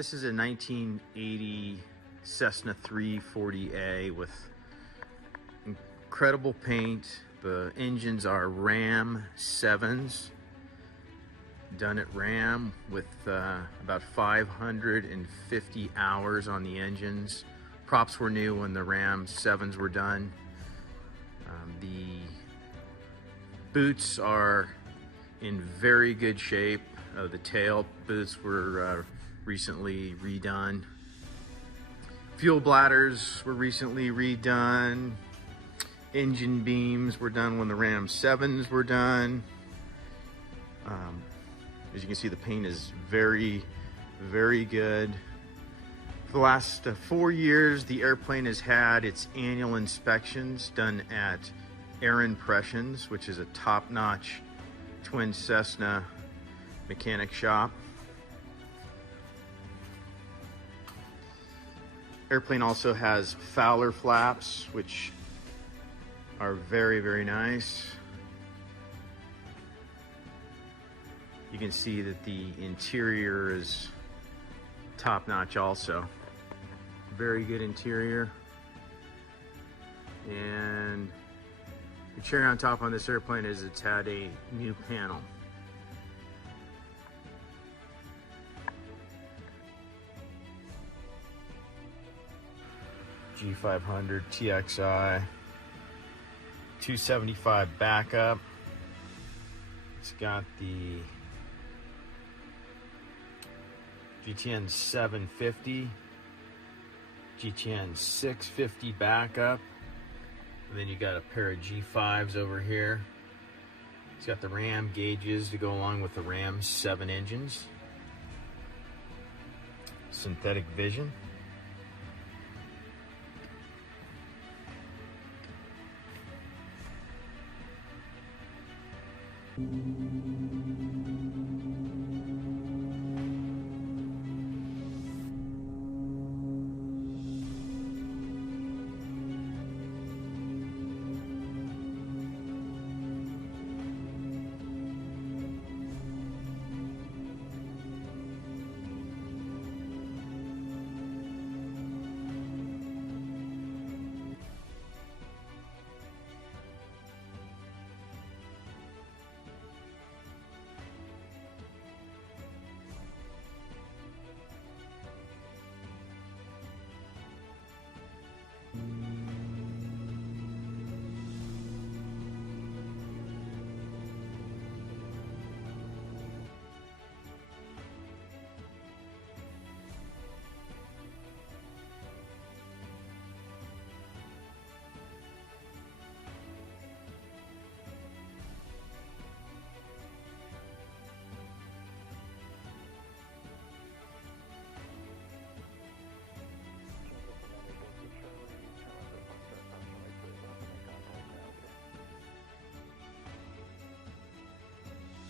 This is a 1980 Cessna 340A with incredible paint. The engines are RAM VIIs, done at RAM with about 550 hours on the engines. Props were new when the RAM VIIs were done. The boots are in very good shape. The tail boots were recently redone. Fuel bladders were recently redone. Engine beams were done when the RAM VIIs were done. As you can see, the paint is very, very good. For the last 4 years, the airplane has had its annual inspections done at Air Impressions, which is a top-notch twin Cessna mechanic shop. Airplane also has Fowler flaps, which are very, very nice. You can see that the interior is top-notch also. Very good interior. And the cherry on top on this airplane is it's had a new panel. G500 TXI 275 backup. It's got the GTN 750, GTN 650 backup, and then you got a pair of G5s over here. It's got the RAM gauges to go along with the RAM VII engines. Synthetic vision.